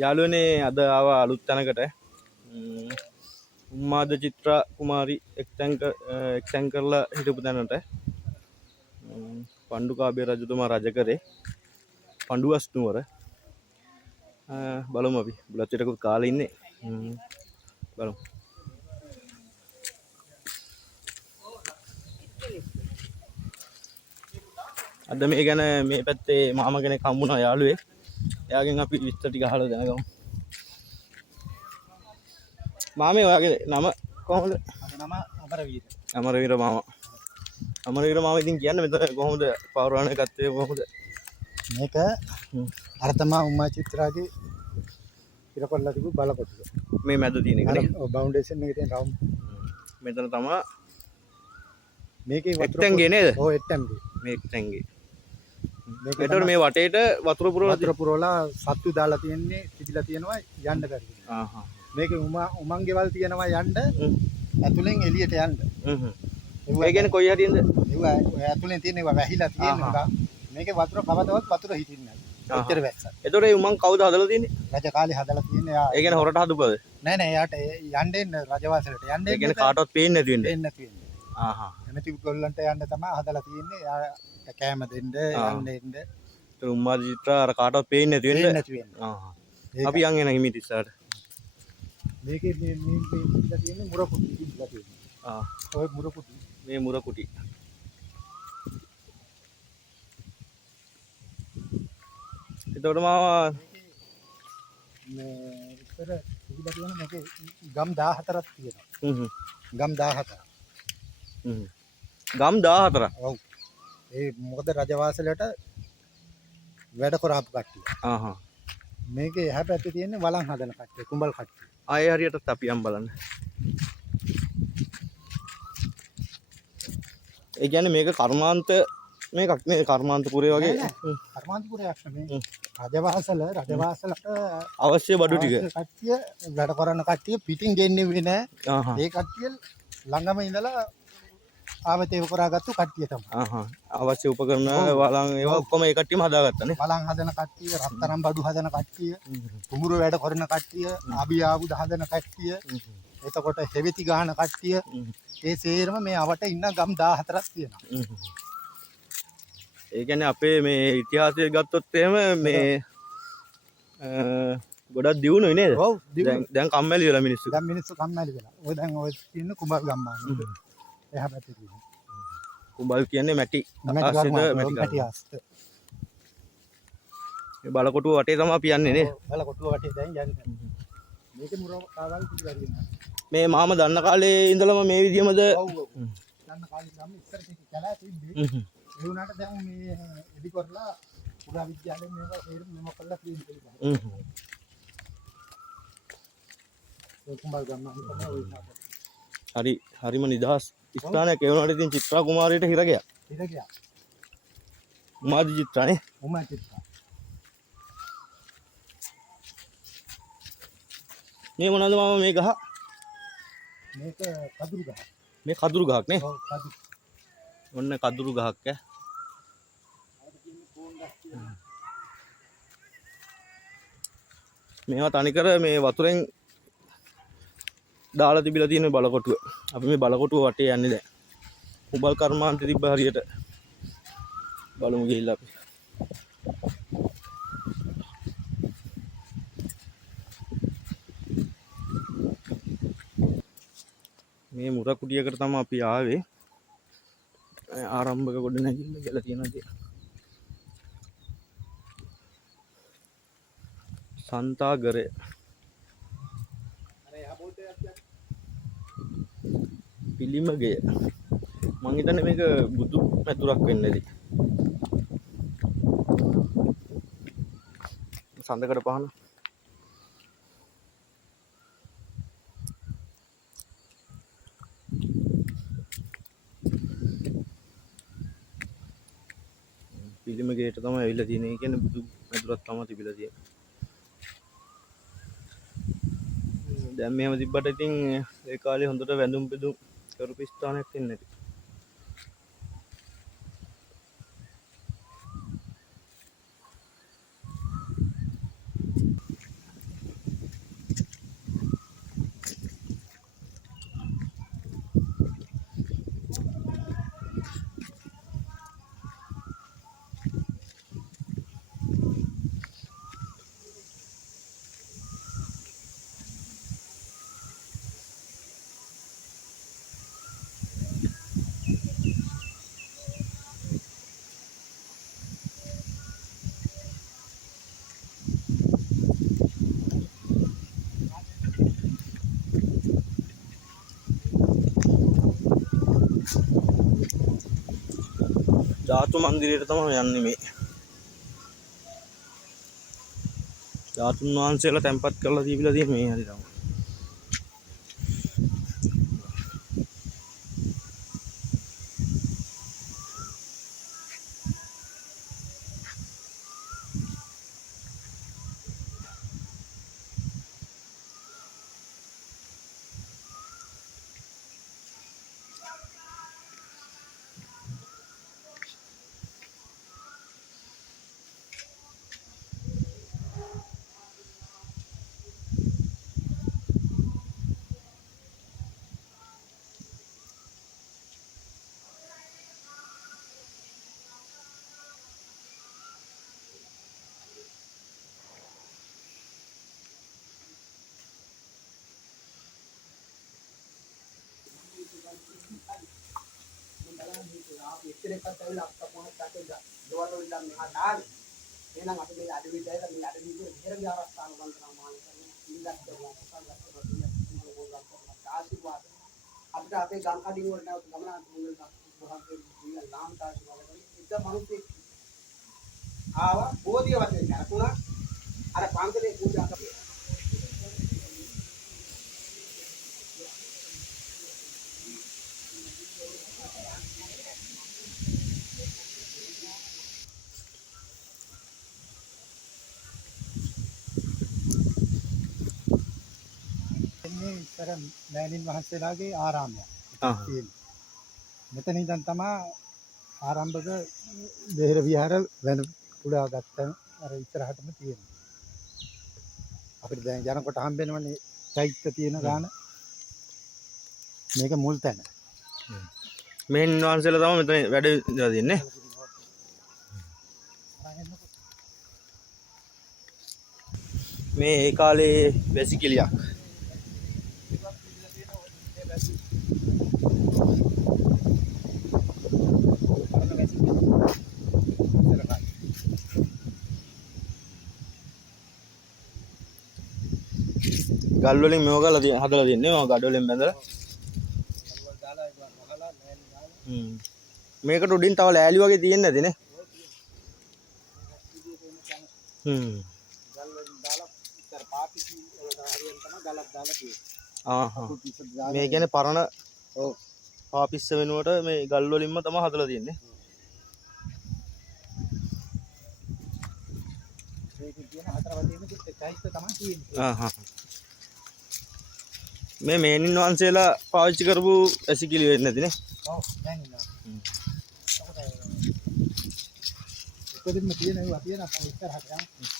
යාළුවනේ අද ආවා අලුත් තැනකට. උම්මාද චිත්‍රා කුමාරි එක්තැන් කරලා හිටපු තැනට. පණ්ඩුකාභය රජතුමා රජ කරේ පණ්ඩුවස් නුවර. බලමු අපි බුලත් පිටකුත් කාලේ ඉන්නේ. බලමු. අද මේ ගැන මේ පැත්තේ මාම කෙනෙක් හම්බුණා යාළුවෙක්. එයාගෙන් අපි විස්තර ටික අහලා දැනගමු. මාමේ ඔයාගේ නම කොහොමද? නම අමරවීර. අමරවීර මාමා. අමරවීර මාමා ඉතින් කියන්න මෙතන කොහොමද පෞරාණික කත්වයේ කොහොමද? මේක අරතමා උම්මා චිත්‍රාගේ ඉරකොල්ලා තිබු බලකොටුව. මේ මැද තියෙන එක නේ. ඔව් බවුන්ඩේෂන් එකේ තියෙන රවුම්. මෙතන තමයි මේකේ වතුර එක්තැන්ගේ නේද? ඔව් එක්තැන්ගේ. මේ එක්තැන්ගේ. මේකට මේ වටේට වතුර පුරවලා සත්තු දාලා තියෙන්නේ තිබිලා තියෙනවා යන්න බැරි. මේකේ උමංගේ වල් තියෙනවා යන්න ඇතුලෙන් එළියට යන්න. ඒ කියන්නේ කොයි හරියද? ඒවා ඇතුලෙන් තියෙන ඒවා වැහිලා තියෙනවා. මේකේ වතුර කවදාවත් වතුර හිටින්නේ නැහැ. ඔච්චර වැස්සක්. ඒතකොට මේ උමං කවුද හදලා තියෙන්නේ? රජ කාලේ හදලා තියෙන්නේ. ඒ කියන්නේ හොරට හදුපද? නෑ නෑ යාට යන්න එන්න රජවාසලට යන්න එන්න. ඒ කියන්නේ කාටවත් පේන්නේ නැති වෙන්නේ. පේන්නේ නැති වෙන්නේ. එමෙති ගොල්ලන්ට යන්න තමයි හදලා තියෙන්නේ. කෑම දෙන්න යන්න එන්න. ඒ උම්මාද චිත්‍රා අර කාටවත් පේන්නේ නැති වෙන්නේ. අපි යන් එන හිමිට ඉස්සරහට. මේකේ මේ ඉඳලා තියෙන්නේ මුරකුටි ඉඳලා තියෙන්නේ. ඔය මුරකුටි. මේ මුරකුටි. එතකොට මාවා මේ ඉතර ඉඳලා තියෙන මේකේ ගම් 14ක් තියෙනවා. ගම් 14. ගම් 14ක්. ඔව්. ඒ මොකද රජවාසලට වැඩ කරාපු කට්ටිය. මේකේ එහා පැත්තේ තියෙන්නේ වලන් හදන කට්ටිය, කුඹල් කට්ටිය. ආයේ හරියටත් අපි යම් බලන්න. ඒ කියන්නේ මේක කර්මාන්ත මේකක් නේ කර්මාන්තපුරේ වගේ. කර්මාන්තපුරයක් නෙමෙයි. රජවාසලට අවශ්‍ය බඩු ටික. කට්ටිය වැඩ කරන කට්ටිය පිටින් ගෙන්නේ නැහැ. ඒ කට්ටිය ළඟම ඉඳලා ආවතේව කරාගත්තු කට්ටිය තමයි. අවශ්‍ය උපකරණ වලන් ඒවා ඔක්කොම ඒ කට්ටියම හදාගත්තානේ. වලන් හදන කට්ටිය, රත්තරන් බඩු හදන කට්ටිය, කුඹුර වැඩ කරන කට්ටිය, ආභියාවුද හදන කට්ටිය, එතකොට හෙවිති ගහන කට්ටිය, ඒ සේරම මේ අවට ඉන්න ගම් 14ක් තියෙනවා. ඒ කියන්නේ අපේ මේ ඉතිහාසය ගත්තොත් එහෙම මේ ගොඩක් දියුණුයි නේද? ඔව් දැන් කම්මැලි වෙලා මිනිස්සු. දැන් මිනිස්සු කම්මැලි වෙලා. ඔය දැන් ඔය තියෙන කුඹල් ගම්මාන. එහා පැත්තේ තියෙන. කුඹල් කියන්නේ මැටි ආස්ත. මේ බලකොටුව වටේ තමයි අපි යන්නේ නේ. බලකොටුව වටේ දැන් යන්නේ. මේකේ මුර කාවල් පිළිලා තියෙනවා. මේ මාම දන්න කාලේ ඉඳලම මේ විදියමද? ඔව් ඔව්. දන්න කාලේ ගම ඉස්සර කැලෑ තිබ්බේ. ඒ වුණාට දැන් මේ එදි කරලා පුරා විද්‍යාලයෙන් මේවා තේරුම් මෙම කරලා තියෙනවා. ඒ කුඹල් ගම්මාන තමයි ඔය නාටක. හරිම නිදහස් ස්ථානයක්. ඒ වුණාට ඉතින් චිත්‍රා කුමාරයට හිර ගියා. උමාද චිත්‍රානේ. උමා චිත්‍රා. මේ මොනවද මාම මේ ගහ? මේක කදුරු ගහ. මේ කදුරු ගහක් නේ? ඔව් කදුරු. ඔන්න කදුරු ගහක් ඈ. මේවා තනිකර මේ වතුරෙන් දාලා තිබිලා තියෙන බලකොටුව. අපි මේ බලකොටුව වටේ යන්නේ දැන්. කුඹල් කර්මාන්තෙ තිබ්බ හරියට බලමු ගිහිල්ලා අපි. මේ මුර කුටියකට තමයි අපි ආවේ. ආරම්භක ගොඩනැගිල්ල කියලා තියෙනවා. සන්තාගරය. පිළිමගය. මං හිතන්නේ මේක බුදු මැදුරක් වෙන්න ඇති. සඳකඩ පහන. පිළිමගයට තමයි ඇවිල්ලා තියෙන්නේ. ඒ කියන්නේ බුදු මැදුරක් තමයි තිබිලා තියෙන්නේ. දැන් මෙහෙම තිබ්බට ඉතින් ඒ කාලේ හොඳට වැඳුම් පිදුම් කරපු ස්ථානයක් වෙන්නේ නැති. ධාතු මන්දිරයට තමයි යන්නේ මේ. ධාතුන් වහන්සේලා තැන්පත් කරලා දීවිලා තියෙන මේ හරි තමයි. එන්නේ ඉතර මෑණින් වහන්සේලාගේ ආරාමය. ආ. තියෙන්නේ. මෙතන ඉඳන් තමයි ආරම්භක බෙහෙර විහාර වෙන පුඩා ගත්ත අර ඉස්සරහටම තියෙනවා. අපිට දැන් යනකොට හම්බෙනවනේ චෛත්‍ය තියෙන ගාන. මේක මුල් තැන. මේන් වහන්සේලා තමයි මෙතන වැඩ ඉඳලා තියෙන්නේ. මේ ඒ කාලේ වැසිකිළියක්. ගල් වලින් මේව කරලා තියෙන හදලා තියන්නේ මම ගඩ වලින් බැඳලා. මේකට උඩින් තව ලෑලි වගේ තියෙන්නේ නැති නේ. මේ කියන්නේ පරණ පාපිස්ස වෙනුවට මේ ගල් වලින්ම තමයි හදලා තියෙන්නේ. මේ මේනින් වහන්සේලා පාවිච්චි කරපු ඇසිකිලි වෙන්නේ නැති නේ. ඔව් දැන් ඉන්නවා. ඒකෙදිම තියෙන ඒවා තියෙන අපේ ඉස්සරහට යන්න.